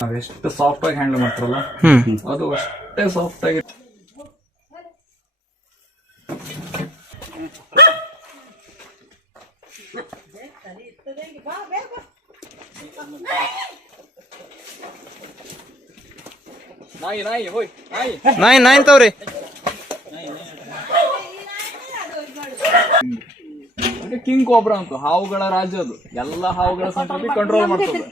ನಾವೆಷ್ಟು ಸಾಫ್ಟ್ ಆಗಿ ಹ್ಯಾಂಡಲ್ ಮಾಡ್ತಾರಲ್ಲ ಅದು ಅಷ್ಟೇ ಸಾಫ್ಟ್ ಆಗಿ. ನಾಯಿ ಅಂತವ್ರಿ. ಕಿಂಗ್ ಕೋಬ್ರಾ ಅಂತ ಹಾವುಗಳ ರಾಜ್ಯ, ಅದು ಎಲ್ಲ ಹಾವುಗಳ ಸಂತತಿ ಕಂಟ್ರೋಲ್ ಮಾಡ್ತದೆ.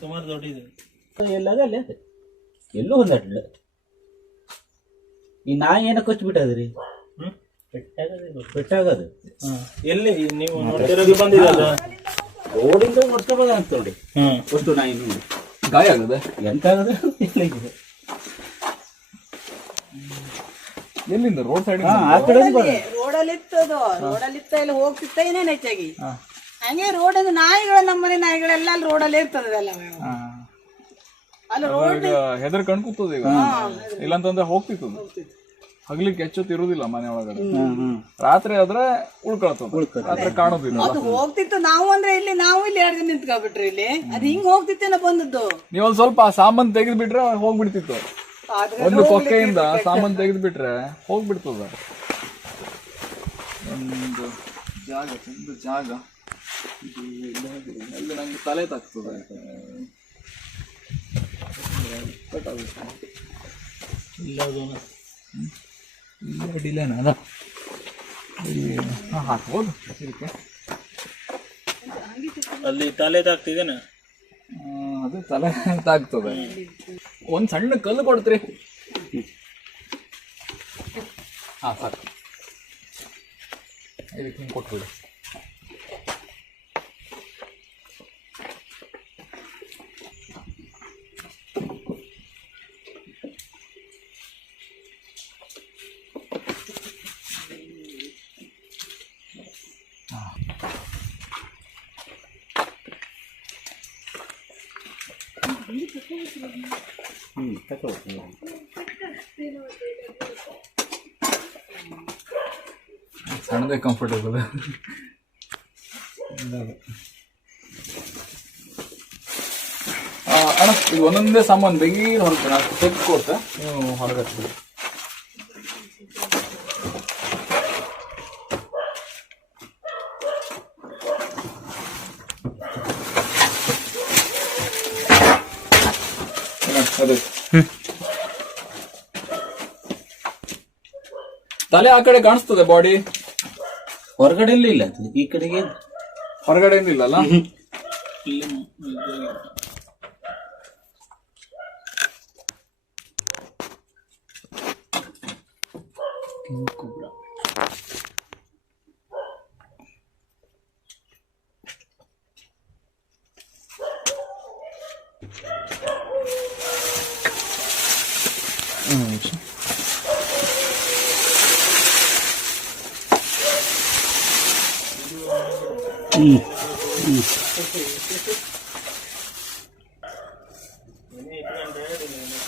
ಸುಮಾರು ದೊಡ್ಡಿದೆ ಎಲ್ಲದಲ್ಲ ಎಲ್ಲೂ ಒಂದಟ್ಲ. ಈ ನಾಯಿ ಏನೋ ಕೊಚ್ಚಿಬಿಟ್ಟದ್ರಿ, ಪೆಟ್ಟಾಗದು. ಎಲ್ಲಿ ನೀವು ನೋಡ್ತಿರೋದು ಬಂದಿಲ್ಲ, ರೋಡಿಂದ ನೋಡ್ಕೋಬೋದ ಅಂತ ನೋಡಿ. ಅಷ್ಟು ನಾಯಿ ನೋಡಿ ಗಾಯ ಆಗದೆ ಎಂತ ಆಗದ. ಎಲ್ಲಿಂದ? ರೋಡ್ ಸೈಡ್ ರೋಡಲ್ಲಿತ್ತದು, ರೋಡಲ್ಲಿತ್ತ ಇಲ್ಲಿ ಹೋಗ್ತಿತ್ತ ಏನೇನ್ ಹೆಚ್ಚಾಗಿ ಹಂಗೆ ರೋಡ್ ನಾಯಿಗಳು, ನಮ್ಮನೆ ನಾಯಿಗಳೆಲ್ಲ ಅಲ್ಲಿ ರೋಡಲ್ಲೇ ಇರ್ತದಲ್ಲ. ಹೆದರ್ ಕಣ್ಕೂತದ ಈಗ, ಇಲ್ಲಂತಂದ್ರೆ ಹೋಗ್ತಿತ್ತು. ಹಗ್ಲಿಕ್ಕೆ ಹೆಚ್ಚುತ್ತಿರುವುದಿಲ್ಲ ಮನೆ ಒಳಗಡೆ, ರಾತ್ರಿ ಆದ್ರೆ ಉಳ್ಕೊಳ್ತದ, ರಾತ್ರಿ ಕಾಣೋದಿಲ್ಲ. ಅದು ಹೋಗ್ತಿತ್ತು. ನಾವು ಅಂದ್ರೆ ಇಲ್ಲಿ ನಾವು ಇಲ್ಲಿ 2 ದಿನ ನಿಂತ್ಕೊಬಿಟ್ರಿ ಇಲ್ಲಿ, ಅದು ಹಿಂಗ್ ಹೋಗ್ತಿತ್ತೇನ ಬಂದದ್ದು. ನೀವೊಂದ್ ಸ್ವಲ್ಪ ಸಾಮಾನ್ ತೆಗೆದ್ ಬಿಟ್ರೆ ಹೋಗ್ಬಿಡ್ತಿತ್ತು. ಒಂದು ಕೊಕ್ಕೆಯಿಂದ ಸಾಮಾನ್ ತೆಗೆದ್ ಬಿಟ್ರೆ ಹೋಗ್ಬಿಡ್ತದ. ಒಂದು ಜಾಗ, ಒಂದು ಜಾಗ ಅಲ್ಲಿ ನಂಗೆ ತಲೆ ತಾಗ್ತದೆ. ಡಿಲೇನ ಅದ ಹಾಕ್ಬೋದು ಇದಕ್ಕೆ. ಅಲ್ಲಿ ತಲೆ ತಾಗ್ತಿದೇನ? ಅದು ತಲೆ ತಾಗ್ತದೆ. ಒಂದ್ ಸಣ್ಣ ಕಲ್ಲು ಕೊಡ್ತ್ರಿ. ಹಾ ಸಾಕು, ಇದಕ್ಕೆ ಹಿಂಗೆ ಕೊಟ್ಬಿಡಿ. ಸಣ್ಣದೇ ಕಂಫರ್ಟೇಬಲ್. ಅಣ್ಣ ಈಗ ಒಂದೊಂದೇ ಸಾಮಾನು ಬೆಗೀರ್ ಹೊರಗೆ ತೆಗೆದು ಕೊಡ್ತಾ ನೀವು ಹೊರಗೆ ಹಚ್ಬಿಡಿ. ಅದೇ ತಲೆ ಆ ಕಡೆ ಕಾಣಿಸ್ತದೆ, ಬಾಡಿ ಹೊರಗಡೆ ಇಲ್ಲ, ಈ ಕಡೆಗೆ ಹೊರಗಡೆ ಇಲ್ಲಲ್ಲ.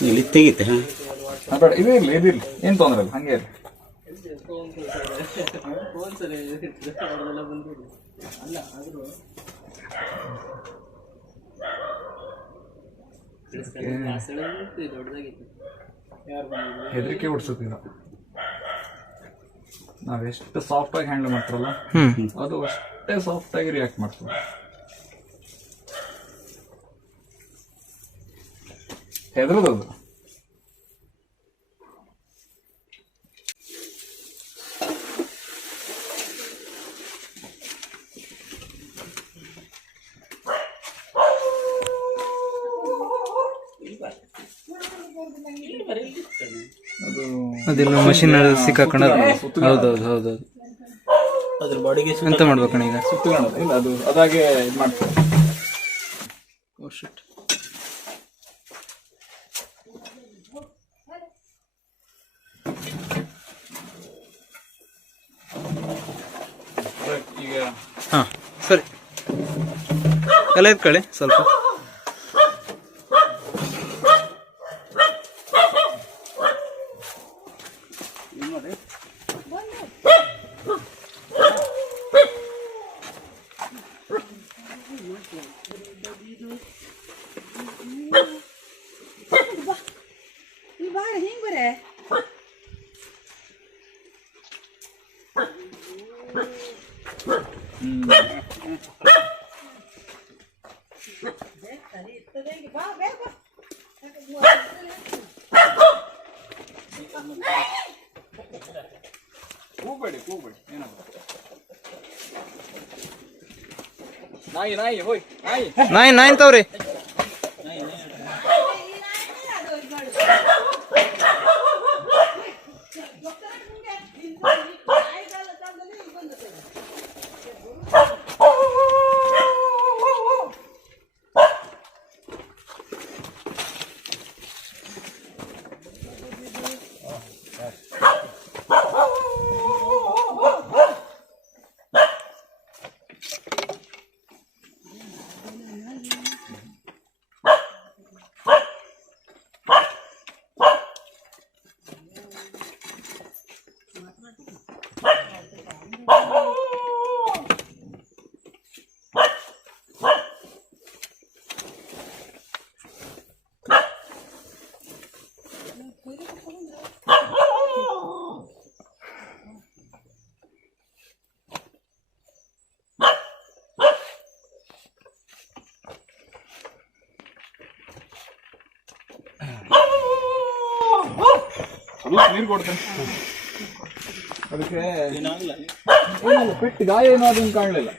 ಇಲ್ಲಿ ತೆಗಿತೆ. ಬೇಡ, ಇದಿರ್ಲಿ ಇದಿರ್ಲಿ, ಏನ್ ತೊಂದ್ರೆ ಇಲ್ಲ, ಹಂಗೆ ಇರ್ಲಿ. ಹೆದರಿಕೆ ಹುಡ್ಸುತ್ತೀರ. ನಾವೆಷ್ಟು ಸಾಫ್ಟ್ ಆಗಿ ಹ್ಯಾಂಡಲ್ ಮಾಡ್ತಾರಲ್ಲ ಅದು ಅಷ್ಟೇ ಸಾಫ್ಟ್ ಆಗಿ ರಿಯಾಕ್ಟ್ ಮಾಡ್ತದೆ. ಹೆದರದದು. ಅದೆಲ್ಲ ಮಷಿನ್ ಸಿಕ್ಕಾಕೊಂಡ. ಹೌದೌದು ಹೌದೌದು. ಅದ್ರ ಬಾಡಿಗೆ ಎಂತ ಮಾಡ್ಬೇಕಣ್ಣ ಈಗ? ಸುತ್ತುಗಾಣೋದು ಇಲ್ಲ, ಅದು ಅದಾಗೆ ಇದು ಮಾಡ್ತದೆ. ಓ ಶಿಟ್. ಈಗ ಹಾ ಸರಿ, ಎಲ್ಲ ಎತ್ಕೊಳ್ಳಿ ಸ್ವಲ್ಪ. ಹಿಂಗ್ ಬರೇ ಕೂಬೇಡಿ ಏನಾಗುತ್ತೆ. ನಾಯಿ ಹೋಯ್ ನಾಯಿ ನಾಯಿ ತವ್ರಿ. ಸ್ವಲ್ಪ ನೀರು ಕೊಡ್ತೇನೆ ಅದಕ್ಕೆ. ಪೆಟ್ಟು ಗಾಯ ಏನೋ ಅದನ್ನು ಕಾಣಲಿಲ್ಲ.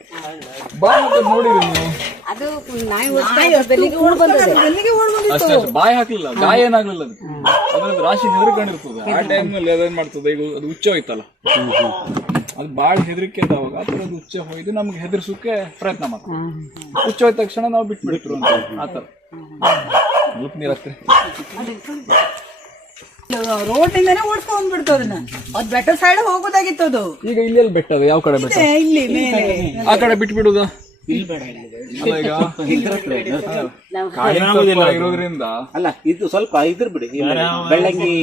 ಬಾಯಿ ನೋಡಿರಿ ನೀವು, ಅದು ನಾಯಿ ಬೆಲ್ಲಿಗೆ ಓಡ್ ಬಂದದ್ದು. ಅಷ್ಟೇ ಬಾಯಿ ಹಾಕ್ಲಿಲ್ಲ, ಗಾಯ ಏನಾಗ್ಲಿಲ್ಲ ಅದಕ್ಕೆ. ಅದ್ರದ್ದು ರಾಶಿ ಹೆದರ್ಕೊಂಡಿರ್ತದೆ. ಆ ಟೈಮ್ನಲ್ಲಿ ಅದೇನ್ ಮಾಡ್ತದೆ, ಈಗ ಅದು ಹುಚ್ಚ ಹೋಯ್ತಲ್ಲ, ಅದು ಬಾಳ ಹೆದರಿಕೆ ಅಂತ ಅವಾಗ ಆತರ ಅದು ಹುಚ್ಚ ಹೋಯ್ದು ನಮ್ಗೆ ಹೆದರ್ಸೋಕೆ ಪ್ರಯತ್ನ ಮಾಡ್ತೀವಿ. ಹುಚ್ಚ ಹೋಯ್ದ ತಕ್ಷಣ ನಾವು ಬಿಟ್ಬಿಡ್ತರು ಅಂತ ಆತರ. ಸ್ವಲ್ಪ ನೀರ್ ಹಾಕ್ತಾರೆ. ರೋಡ್ನಿಂದಾನೆ ಓಡ್ಕೊಂಡ್ ಬಿಡ್ತು ಅದನ್ನ. ಅದ್ ಬೆಟ್ಟ ಸೈಡ್ ಹೋಗೋದಾಗಿತ್ತು ಅದು. ಈಗ ಇಲ್ಲಿ ಬೆಟ್ಟ ಅದು, ಯಾವ ಕಡೆ ಬೆಟ್ಟ? ಇಲ್ಲಿ ಮೇಲೆ ಆ ಕಡೆ ಬಿಟ್ಬಿಡುದ ಅಲ್ಲ. ಈಗ ಇರೋದ್ರಿಂದ ಅಲ್ಲ, ಇದು ಸ್ವಲ್ಪ ಇದ್ರ ಬಿಡಿ, ಬೆಳ್ಳಂಗಿ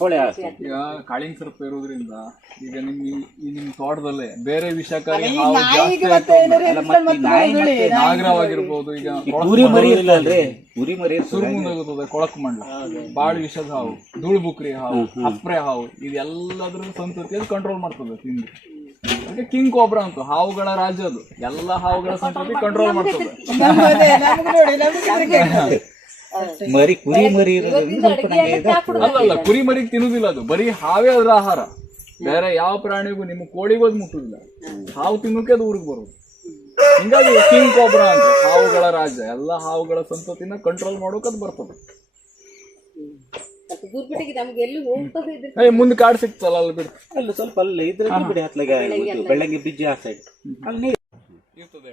ಹೊಳೆ. ಈಗ ಕಾಳಿಂಗ್ ಸರ್ಪ ಇರೋದ್ರಿಂದ ಈಗ ನಿಮ್ ತೋಟದಲ್ಲೇ ಬೇರೆ ವಿಷಕಾರಿ ಹಾವು ನಾಗರವಾಗಿರ್ಬೋದು, ಈಗ ಉರಿ ಮರಿ ಇಲ್ಲಲ್ರಿ, ಉರಿ ಮರಿ ಸುರುಮುಂದಾಗುತ್ತದೆ, ಕೊಳಕು ಮಂಡ, ಬಾಳಿ ವಿಷದ ಹಾವು, ಧೂಳುಬುಕ್ರಿ ಹಾವು, ಅಪ್ರೆ ಹಾವು, ಇದೆಲ್ಲದ್ರ ಸಂತತಿಯಲ್ಲಿ ಕಂಟ್ರೋಲ್ ಮಾಡ್ತದೆ ತಿಂದು. ಅದಕ್ಕೆ ಕಿಂಗ್ ಕೋಬ್ರಾ ಅಂತ ಹಾವುಗಳ ರಾಜ್ಯ ಅದು. ಎಲ್ಲ ಹಾವುಗಳ ಸಂತತಿ ಕಂಟ್ರೋಲ್ ಮಾಡ್ತದೆ. ಮರಿ ಕುರಿ ಮರಿ ಅಲ್ಲ, ಕುರಿ ಮರಿಗೆ ತಿನ್ನುದಿಲ್ಲ ಅದು, ಬರೀ ಹಾವೇ ಅದ್ರ ಆಹಾರ. ಬೇರೆ ಯಾವ ಪ್ರಾಣಿಗೂ, ನಿಮ್ಮ ಕೋಳಿಗೂ ಅದು ಮುಟ್ಟುದಿಲ್ಲ. ಹಾವು ತಿನ್ನೋಕೆ ಅದು ಊರಿಗೆ ಬರುದು. ಹಿಂಗಾಗಿ ಕಿಂಗ್ ಕೋಬ್ರಾ ಅಂತ, ಹಾವುಗಳ ರಾಜ್ಯ. ಎಲ್ಲ ಹಾವುಗಳ ಸಂತತಿನ ಕಂಟ್ರೋಲ್ ಮಾಡೋಕೆ ಅದು ಬರ್ತದೆ. ಮುಂದೆ ಕಾಡು ಸಿಕ್ತಲ್ಲ, ಅಲ್ಲಿ ಬಿಡ್ತು. ಅಲ್ಲ ಸ್ವಲ್ಪ ಅಲ್ಲ ಇದ್ರ ಬಿಡಿ, ಹತ್ಲಾಗ ಬೆಳ್ಳಂಗಿ ಬ್ರಿಡ್ಜ್ ಆ ಸೈಡ್ ಅಲ್ಲಿ ಇರ್ತದೆ.